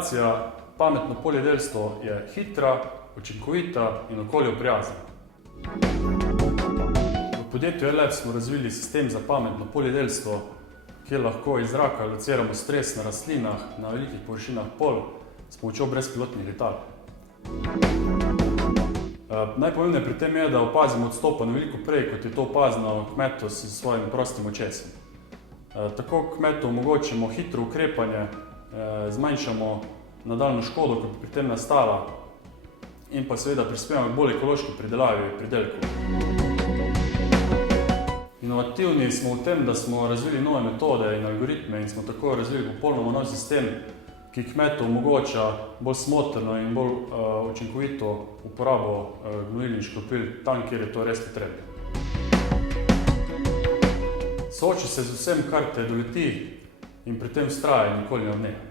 Aplikacija Pametno poljedelstvo je hitra, učinkovita in okolju prijazna. V podjetju L-Lab smo razvili sistem za pametno poljedelstvo, kjer lahko iz zraka lociramo stres na rastlinah na velikih površinah polj s pomočjo brezpilotnih letal. Najpomembneje pri tem je, da opazimo odstopanje veliko prej, kot je to opazno kmetu s svojim prostim očesom. Tako kmetu omogočimo hitro ukrepanje, zmanjšamo nadaljnjo škodo, kot bi pri tem nastala, in pa seveda prispevamo k bolj ekološki pridelavi pridelkov. Inovativni smo v tem, da smo razvili nove metode in algoritme in smo tako razvili popolnoma nov sistem, ki kmetu omogoča bolj smotrno in bolj učinkovito uporabo gnojilnih škropil tam, kjer je to res potrebno. Sooči se z vsem, kar te doleti, in pri tem vztraja in nikoli ne odneha.